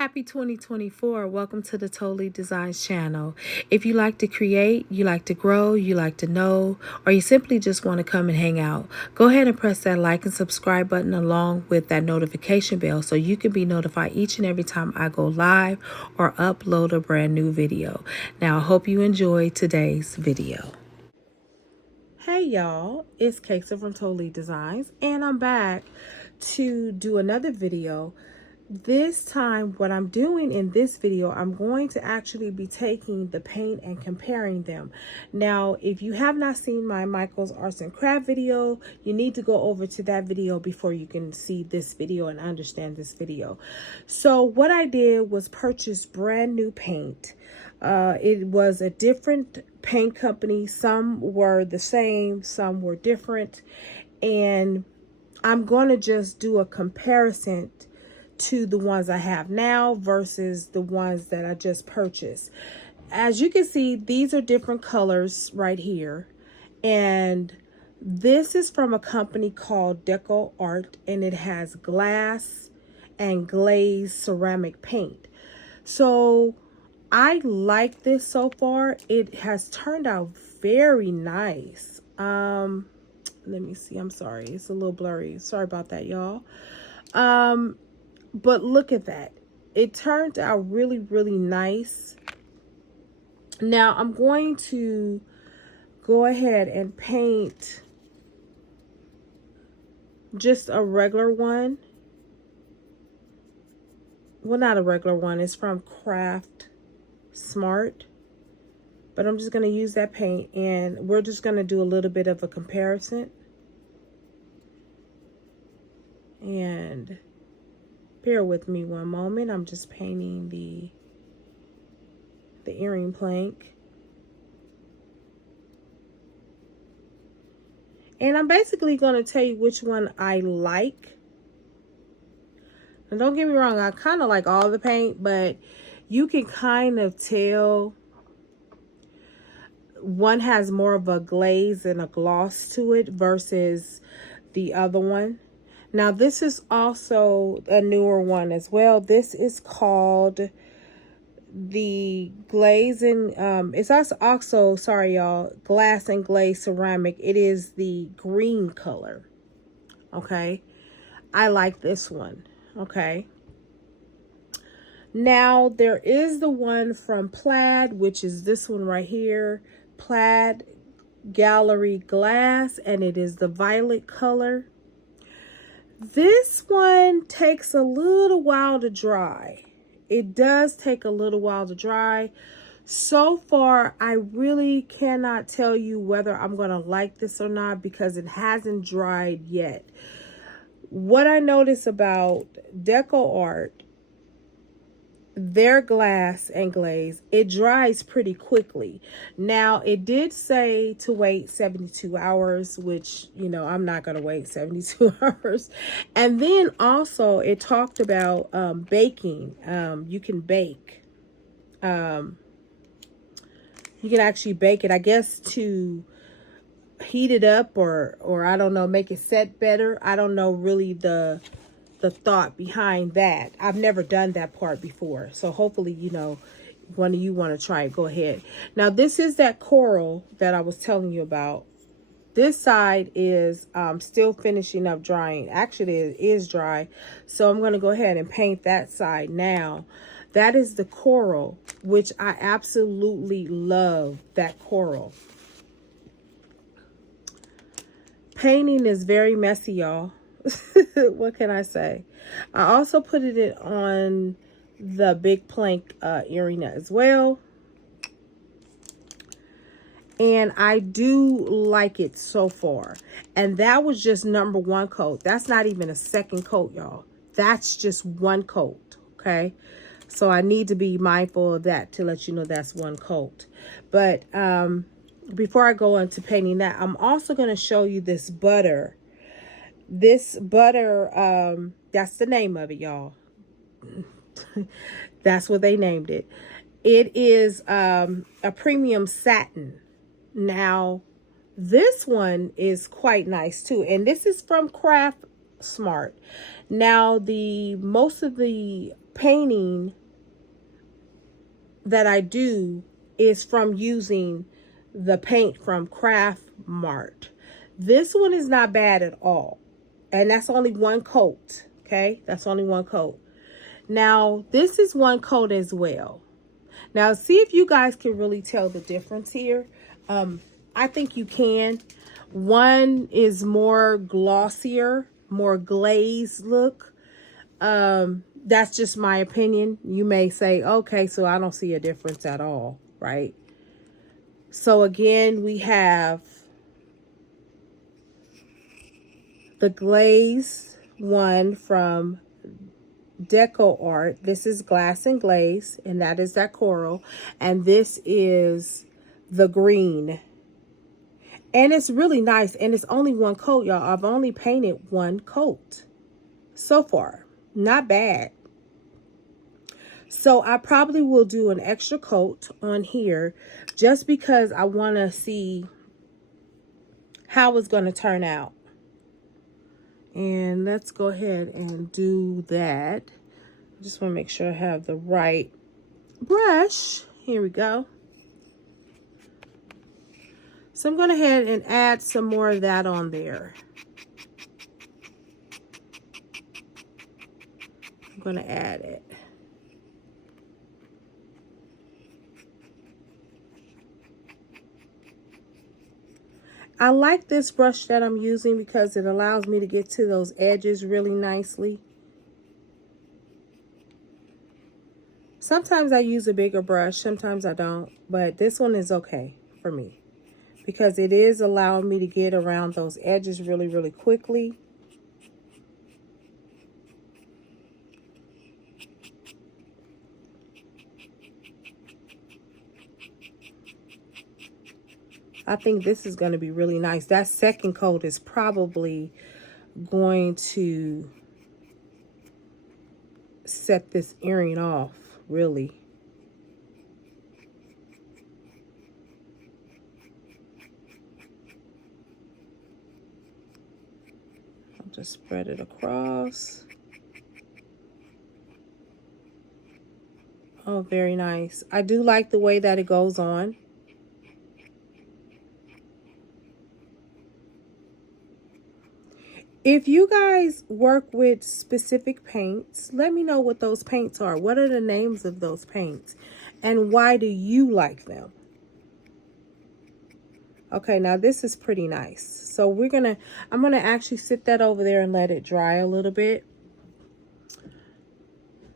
Happy 2024. Welcome to the Totally Designs channel. If you like to create, you like to grow, you like to know, or you simply just want to come and hang out, go ahead and press that like and subscribe button along with that notification bell so you can be notified each and every time I go live or upload a brand new video. Now, I hope you enjoy today's video. Hey y'all, it's Kesa from Totally Designs, and I'm back to do another video. This time, what I'm doing in this video, I'm going to actually be taking the paint and comparing them. Now, if you have not seen my Michael's Arts and Craft video, you need to go over to that video before you can see this video and understand this video. So what I did was purchase brand new paint. It was a different paint company. Some were the same, some were different. And I'm going to just do a comparison to the ones I have now versus the ones that I just purchased. As you can see, these are different colors right here. And this is from a company called Deco Art, and it has glass and glazed ceramic paint. So I like this so far. It has turned out very nice. Let me see. I'm sorry. It's a little blurry. Sorry about that, y'all. But look at that. It turned out really, really nice. Now I'm going to go ahead and paint just a regular one. Well, not a regular one. It's from Craft Smart. But I'm just going to use that paint, and we're just going to do a little bit of a comparison. And bear with me one moment. I'm just painting the earring plank. And I'm basically going to tell you which one I like. And don't get me wrong, I kind of like all the paint, but you can kind of tell one has more of a glaze and a gloss to it versus the other one. Now, this is also a newer one as well. This is called the glaze and it's also, sorry y'all, glass and glaze ceramic. It is the green color. Okay, I like this one. Okay, now there is the one from Plaid, which is this one right here, Plaid Gallery Glass, and it is the violet color. This one takes a little while to dry. It does take a little while to dry. So far, I really cannot tell you whether I'm going to like this or not because it hasn't dried yet. What I notice about Deco Art, their glass and glaze, it dries pretty quickly. Now, it did say to wait 72 hours, which, you know, I'm not going to wait 72 hours. And then also it talked about baking. You can bake. You can actually bake it, I guess, to heat it up or I don't know, make it set better. I don't know really the thought behind that. I've never done that part before. So hopefully, you know, one of you want to try it, go ahead. Now, this is that coral that I was telling you about. This side is still finishing up drying. Actually, it is dry. So I'm going to go ahead and paint that side now. That is the coral, which I absolutely love that coral. Painting is very messy, y'all. What can I say? I also put it on the big plank earring as well. And I do like it so far. And that was just number one coat. That's not even a second coat, y'all. That's just one coat, okay? So I need to be mindful of that to let you know that's one coat. But before I go into painting that, I'm also going to show you this butter. This butter, that's the name of it, y'all. That's what they named it. It is a premium satin. Now, this one is quite nice too. And this is from Craft smart. Now, most of the painting that I do is from using the paint from Craft Mart. This one is not bad at all. And that's only one coat. Okay, that's only one coat. Now, this is one coat as well. Now, see if you guys can really tell the difference here. I think you can. One is more glossier, more glazed look. That's just my opinion. You may say, okay, so I don't see a difference at all, right? So again, we have the glaze one from Deco Art. This is Glass and Glaze, and that is that coral. And this is the green. And it's really nice, and it's only one coat, y'all. I've only painted one coat so far. Not bad. So I probably will do an extra coat on here just because I want to see how it's going to turn out. And let's go ahead and do that. I just want to make sure I have the right brush. Here we go. So I'm going to go ahead and add some more of that on there. I'm going to add it. I like this brush that I'm using because it allows me to get to those edges really nicely. Sometimes I use a bigger brush, sometimes I don't, but this one is okay for me because it is allowing me to get around those edges really, really quickly. I think this is going to be really nice. That second coat is probably going to set this earring off, really. I'll just spread it across. Oh, very nice. I do like the way that it goes on. If you guys work with specific paints, let me know what those paints are. What are the names of those paints? And why do you like them? Okay, now this is pretty nice. So I'm gonna actually sit that over there and let it dry a little bit.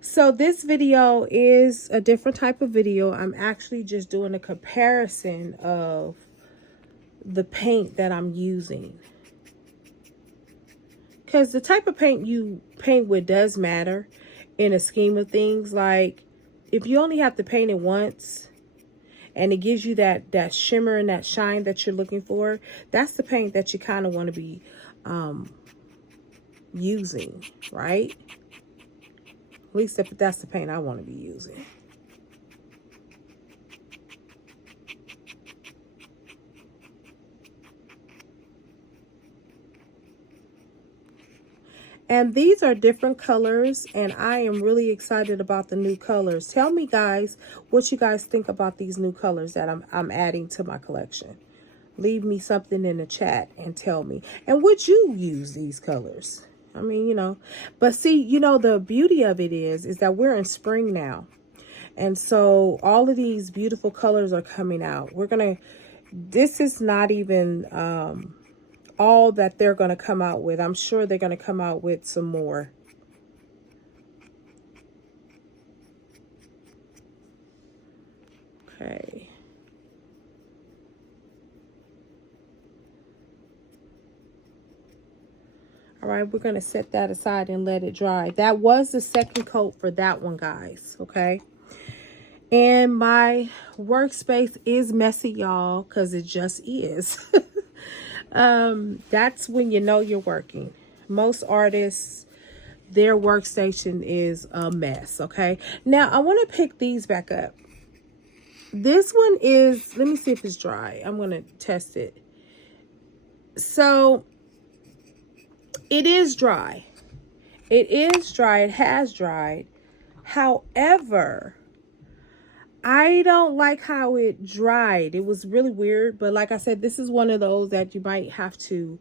So this video is a different type of video. I'm actually just doing a comparison of the paint that I'm using. Because the type of paint you paint with does matter in a scheme of things. Like, if you only have to paint it once and it gives you that shimmer and that shine that you're looking for, that's the paint that you kind of want to be using, right? At least if that's the paint I want to be using. And these are different colors, and I am really excited about the new colors. Tell me, guys, what you guys think about these new colors that I'm adding to my collection. Leave me something in the chat and tell me. And would you use these colors? I mean, you know. But see, you know, the beauty of it is that we're in spring now. And so all of these beautiful colors are coming out. This is not even all that they're going to come out with. I'm sure they're going to come out with some more. Okay. All right, we're going to set that aside and let it dry. That was the second coat for that one, guys. Okay. And my workspace is messy, y'all, because it just is. That's when you know you're working. Most artists, their workstation is a mess. Okay. Now I want to pick these back up. This one is, let me see if it's dry. I'm going to test it. So It is dry. It is dry. It has dried. However, I don't like how it dried. It was really weird. But like I said, this is one of those that you might have to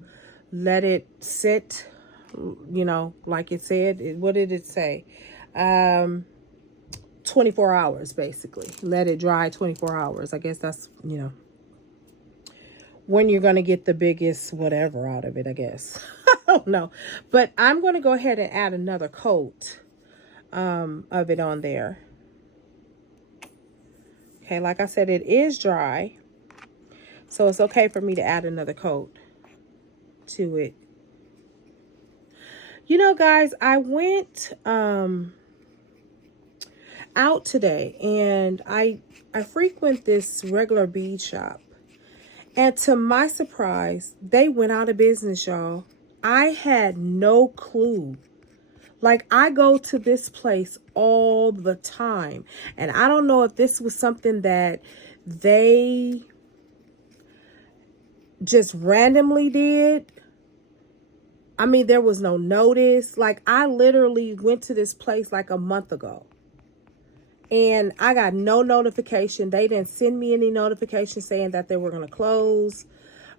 let it sit, you know, like it said. What did it say? 24 hours, basically. Let it dry 24 hours. I guess that's, you know, when you're going to get the biggest whatever out of it, I guess. I don't know. But I'm going to go ahead and add another coat of it on there. Okay, like I said, it is dry. So it's okay for me to add another coat to it. You know, guys, I went out today and I frequent this regular bead shop. And to my surprise, they went out of business, y'all. I had no clue. Like, I go to this place all the time. And I don't know if this was something that they just randomly did. I mean, there was no notice. Like, I literally went to this place like a month ago. And I got no notification. They didn't send me any notification saying that they were going to close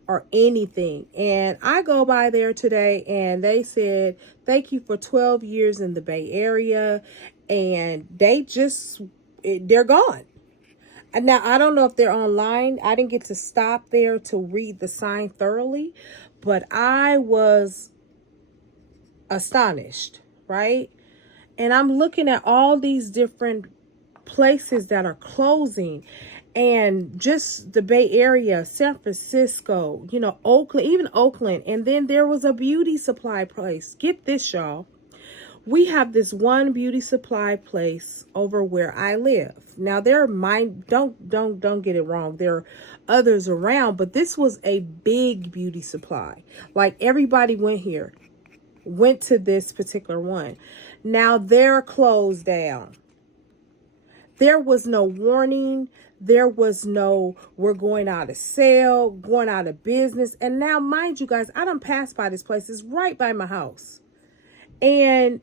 or anything. And I go by there today and they said, thank you for 12 years in the Bay Area. And they're gone. Now, I don't know if they're online. I didn't get to stop there to read the sign thoroughly, but I was astonished, right? And I'm looking at all these different places that are closing, and just the Bay Area, San Francisco, you know, Oakland, even Oakland. And then there was a beauty supply place. Get this, y'all. We have this one beauty supply place over where I live. Now don't get it wrong. There are others around, but this was a big beauty supply. Like, everybody went to this particular one. Now they're closed down. There was no warning. There was no, we're going out of sale, going out of business. And now, mind you guys, I done passed by this place. It's right by my house. And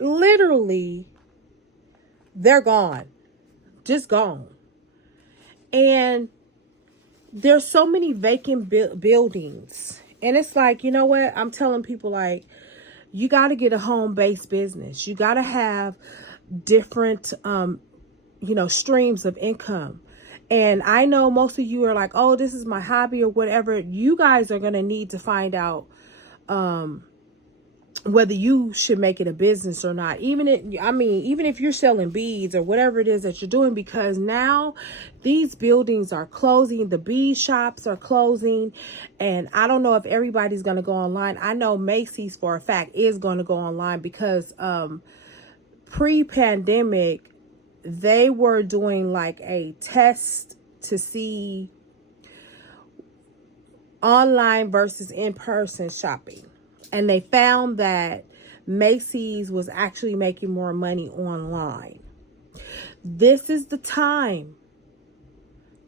literally, they're gone. Just gone. And there's so many vacant buildings. And it's like, you know what? I'm telling people, like, you got to get a home-based business. You got to have different streams of income. And I know most of you are like, oh, this is my hobby or whatever. You guys are going to need to find out whether you should make it a business or not. Even if you're selling beads or whatever it is that you're doing, because now these buildings are closing. The bead shops are closing. And I don't know if everybody's going to go online. I know Macy's for a fact is going to go online because pre-pandemic, they were doing like a test to see online versus in-person shopping. And they found that Macy's was actually making more money online. This is the time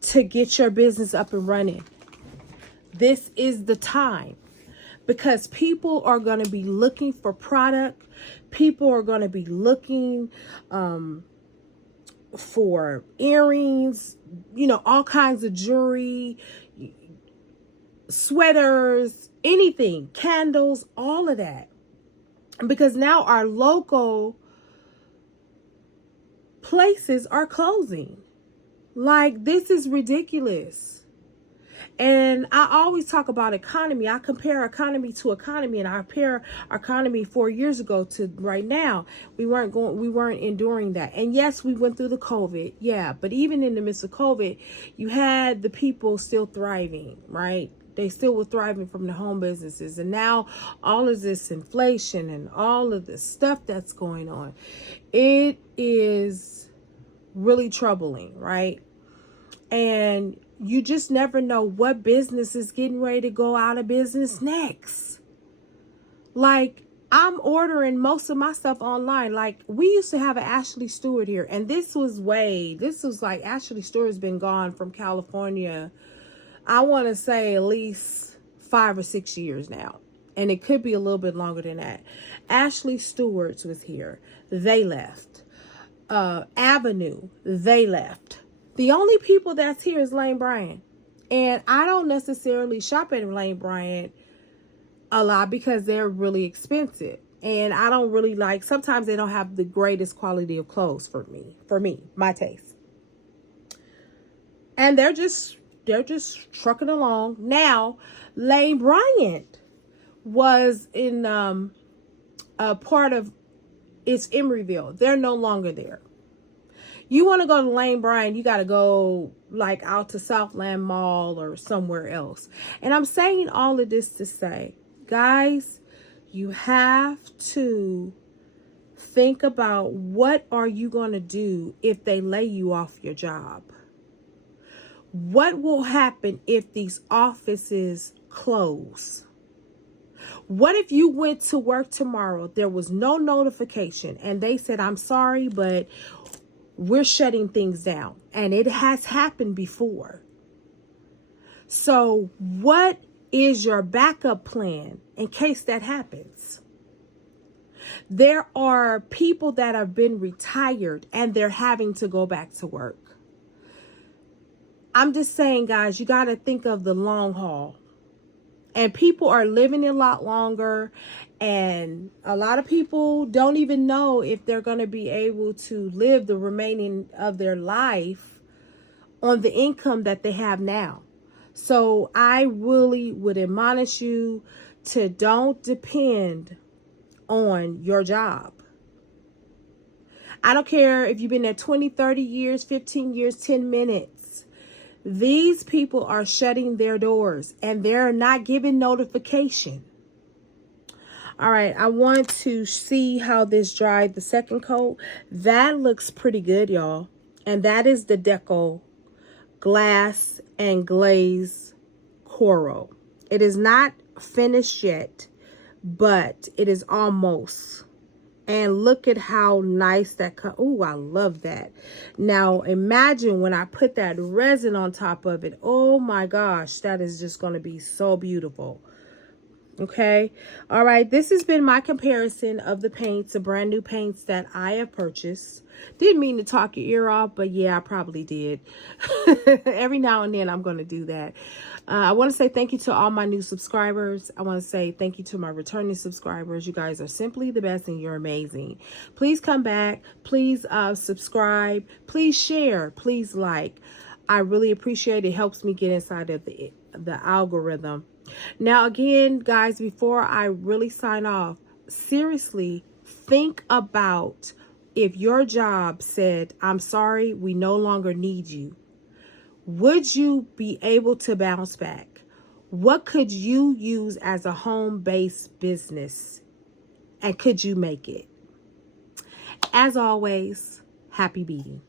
to get your business up and running. This is the time. Because people are going to be looking for product. People are going to be looking for earrings, all kinds of jewelry, sweaters, anything, candles, all of that. Because now our local places are closing. Like, this is ridiculous. And I always talk about economy. I compare economy to economy, and I compare our economy 4 years ago to right now. We weren't enduring that. And yes, we went through the COVID. Yeah. But even in the midst of COVID, you had the people still thriving, right? They still were thriving from the home businesses. And now all of this inflation and all of this stuff that's going on, it is really troubling, right? And you just never know what business is getting ready to go out of business next. Like, I'm ordering most of my stuff online. Like, we used to have an Ashley Stewart here, and this was like Ashley Stewart's been gone from California, I want to say at least 5 or 6 years now. and it could be a little bit longer than that. Ashley Stewart's was here. They left. Avenue, they left. The only people that's here is Lane Bryant. And I don't necessarily shop at Lane Bryant a lot because they're really expensive. And I don't really like, sometimes they don't have the greatest quality of clothes for me, my taste. And they're just trucking along. Now, Lane Bryant was in a part of it's Emeryville. They're no longer there. You want to go to Lane Bryant, you got to go like out to Southland Mall or somewhere else. And I'm saying all of this to say, guys, you have to think about what are you going to do if they lay you off your job? What will happen if these offices close? What if you went to work tomorrow, there was no notification, and they said, I'm sorry, but we're shutting things down? And it has happened before. So what is your backup plan in case that happens? There are people that have been retired and they're having to go back to work. I'm just saying, guys, you got to think of the long haul. And people are living a lot longer. And a lot of people don't even know if they're going to be able to live the remaining of their life on the income that they have now. So I really would admonish you to don't depend on your job. I don't care if you've been there 20, 30 years, 15 years, 10 minutes. These people are shutting their doors and they're not giving notification. All right, I want to see how this dried the second coat. That looks pretty good, y'all. And that is the Deco Glass and Glaze Coral. It is not finished yet, but it is almost. And look at how nice that cut. Oh, I love that. Now, imagine when I put that resin on top of it. Oh my gosh, that is just going to be so beautiful. Okay. All right. This has been my comparison of the paints, the brand new paints that I have purchased. Didn't mean to talk your ear off, but yeah, I probably did. Every now and then I'm going to do that. I want to say thank you to all my new subscribers. I want to say thank you to my returning subscribers. You guys are simply the best and you're amazing. Please come back. Please subscribe. Please share. Please like. I really appreciate it. It helps me get inside of the algorithm. Now, again, guys, before I really sign off, seriously, think about if your job said, I'm sorry, we no longer need you. Would you be able to bounce back? What could you use as a home-based business? And could you make it? As always, happy beading.